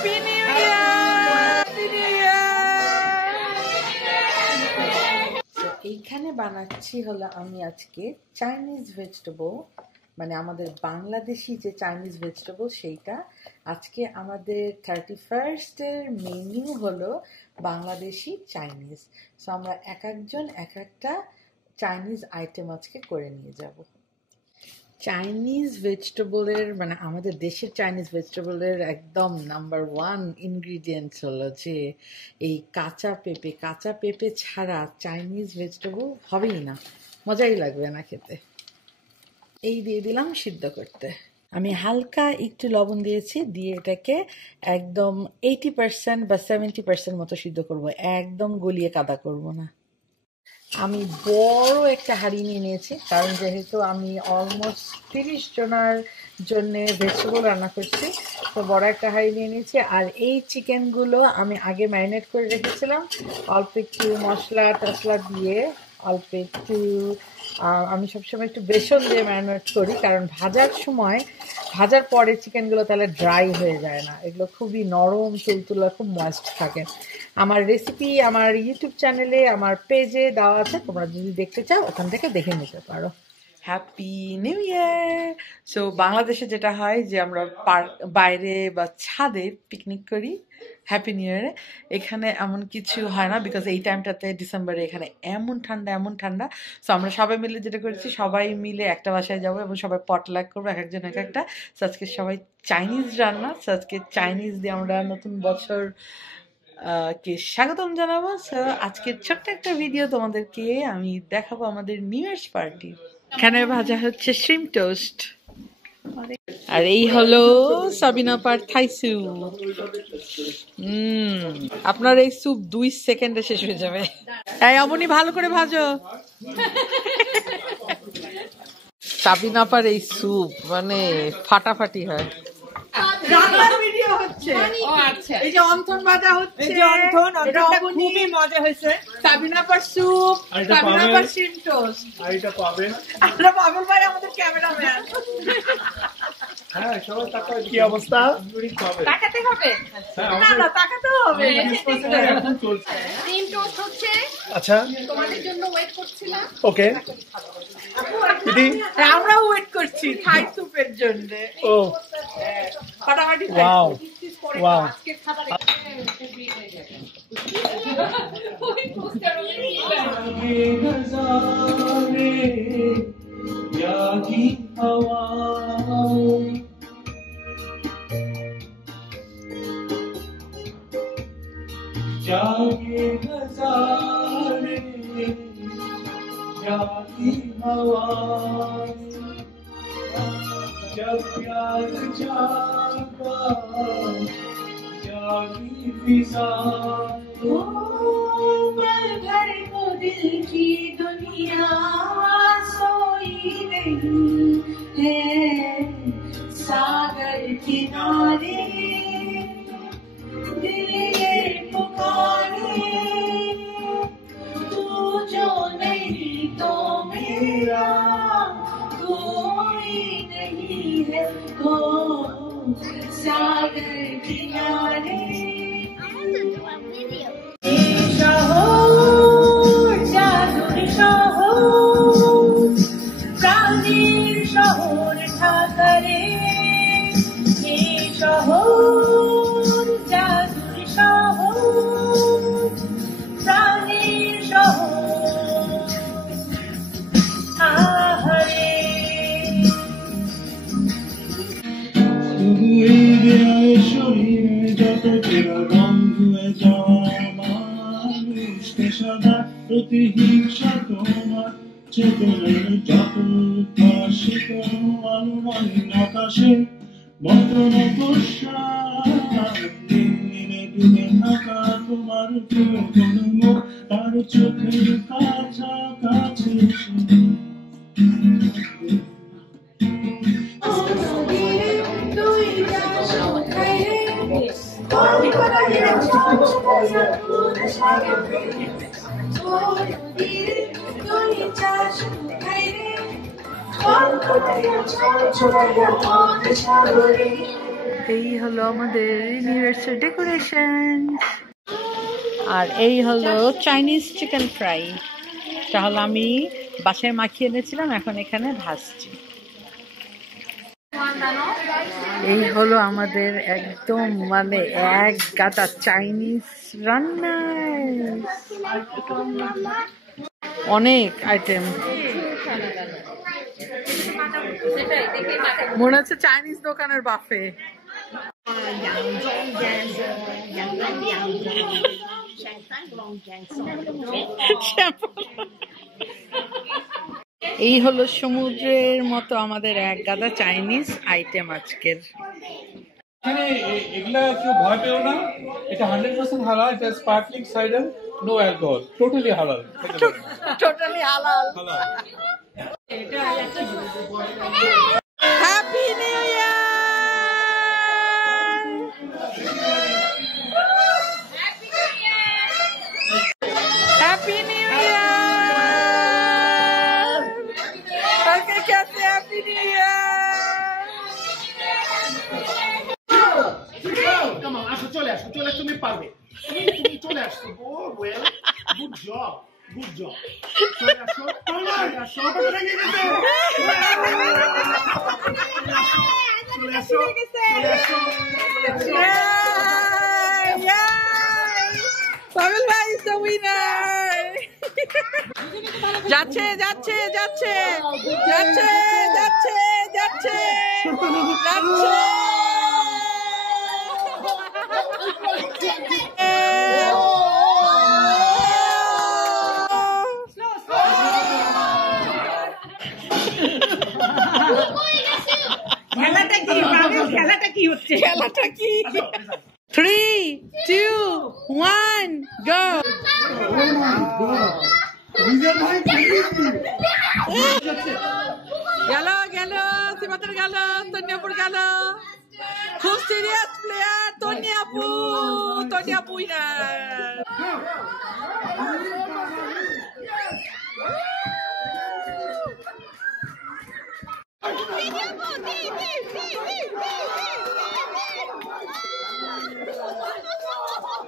Happy new ইয়ার। এইখানে বানাচ্ছি হলো আমি আজকে চাইনিজ ভেজিটেবল, মানে আমাদের বাংলাদেশি যে চাইনিজ ভেজিটেবল সেইটা। আজকে আমাদের 31st-এর মেনু হলো বাংলাদেশি চাইনিজ। সো আমরা এক একজন এক একটা চাইনিজ আইটেম আজকে করে নিয়ে যাব। চাইনিজ ভেজিটেবলের মানে আমাদের দেশের চাইনিজ ভেজিটেবলের একদম নাম্বার 1 ইনগ্রিডিয়েন্টস হলো যে এই কাঁচা পেঁপে। কাঁচা পেঁপে ছাড়া চাইনিজ ভেজিটেবল হবেই না, মজাই লাগবে না খেতে। এই দিয়ে দিলাম সিদ্ধ করতে। আমি হালকা একটু লবণ দিয়েছি, দিয়ে এটাকে একদম 80% বা 70% মতো সিদ্ধ করব, একদম গলিয়ে কাদা করব না। আমি বড় একটা হাঁড়ি নিয়ে নিয়েছি, কারণ যেহেতু আমি অলমোস্ট 30 জনের জন্য ভেজিটেবল রান্না করছি, তো বড় একটা হাঁড়ি নিয়ে নিয়েছি। আর এই চিকেনগুলো আমি আগে ম্যারিনেট করে রেখেছিলাম অল্প একটু মশলা টসলা দিয়ে, অল্প একটু আমি সবসময় একটু বেসন দিয়ে ম্যারিনেট করি, কারণ ভাজার পরে চিকেনগুলো তাহলে ড্রাই হয়ে যায় না, এগুলো খুবই নরম তুলতুলা, খুব ময়েস্ট থাকে। আমার রেসিপি আমার ইউটিউব চ্যানেলে আমার পেজে দেওয়া আছে, তোমরা যদি দেখতে চাও ওখান থেকে দেখে নিতে পারো। হ্যাপি নিউ ইয়ার। সো বাংলাদেশে যেটা হয় যে আমরা বাইরে বা ছাদে পিকনিক করি হ্যাপি নিউ ইয়ারে, এখানে এমন কিছু হয় না, বিকজ এই টাইমটাতে ডিসেম্বরে এখানে এমন ঠান্ডা। সো আমরা সবাই মিলে যেটা করেছি, সবাই মিলে একটা বাসায় যাবো এবং সবাই পটলাক করবো, এক একজন এক একটা। সো আজকে সবাই চাইনিজ রান্না, সো আজকে চাইনিজ দিয়ে আমরা নতুন বছর কে স্বাগতম জানাবো। সো আজকের ছোট্ট একটা ভিডিও তোমাদেরকে আমি দেখাবো আমাদের নিউ ইয়ার্স পার্টি। এখানে ভাজা হচ্ছে শ্রিম্প টোস্ট, আর এই হলো সাবিনা পার থাই স্যুপ। আপনার এই স্যুপ 2 সেকেন্ডে শেষ হয়ে যাবে। এই অমনি ভালো করে ভাজো। সাবিনা পার এই স্যুপ মানে ফাটাফাটি হয়। রান্নার ভিডিও হচ্ছে, ও আচ্ছা, এই যে অন্থন ভাজা হচ্ছে, এই যে অন্থনটা খুবই মজা হয়েছে। সাবিনা পার স্যুপ, সাবিনা পার শ্রিম্প টোস্ট, আর এটা পাবেন আমরা পাবেন ভাই আমাদের ক্যামেরাম্যান। হ্যাঁ সবাই তাকাও, কি অবস্থা? তাকাতে হবে না তাকাতে হবে, এখন চলছে শ্রিম্প টোস্ট হচ্ছে। আচ্ছা তোমাদের জন্য ওয়েট করছিলাম। ওকে দিদি, আমরাও ওয়েট করছি থাই স্যুপের জন্য। ও ফাটাফাটি। ওয়াও ওয়াও, আজকে খাবার ওই পোস্টার নজারে यागी हवा जागे नजारे यागी हवा, जब प्यार जागा जागी फिजा। मैं घर को दिल की दुनिया सोई नहीं है, सागर किनारे दिल ये पुकारे, तू जो नहीं तो मेरा कोई नहीं है, हो सागर किनारे। প্রতিহিংসা তোমার চেতনার যত পাশে আলোমান আকাশে বদন দিনে ডুবে থাকা তোমার কোন মুখ তার চোখের কাছাকাছি। এই হলো আমাদের ইউনিভার্সাল ডেকোরেশন, আর এই হলো চাইনিজ চিকেন ফ্রাই। তাহলে আমি বাসায় মাখিয়ে এনেছিলাম, এখন এখানে ভাজছি। এই হলো আমাদের একদম মানে এক গাদা চাইনিজ রান্না, অনেক আইটেম। মনে হচ্ছে চাইনিজ দোকানের বাফে। এই হলো সমুদ্রের মতো আমাদের এক গাদা চাইনিজ আইটেম আজকের। এখানে এগুলা কেউ ভয় পেও না, এটা 100% হালাল, এটা sparkling cider, no alcohol, totally হালাল। টোটালি হালাল। Happy new year, happy new year. Okay, कैसे happy new year. Come on, আসো চলে আসো, তুমি পারবে, তুমি চলে আসো। Well, good job, good job. চলে আসো, চলে আসো, চলে আসো, চলে আসো। পাবেল ভাই ইজ দ্য উইনার। যাচ্ছে যাচ্ছে যাচ্ছে যাচ্ছে যাচ্ছে যাচ্ছে যাচ্ছে। খেলাটা কি হচ্ছে? খেলাটা কি? 3, 2, 1, go! গেল গেল, সিমাতের গেল, তন্যাপুর গেল। খুব সিরিয়াস প্লেয়ার তন্যাপু, তন্যাপু উইনার।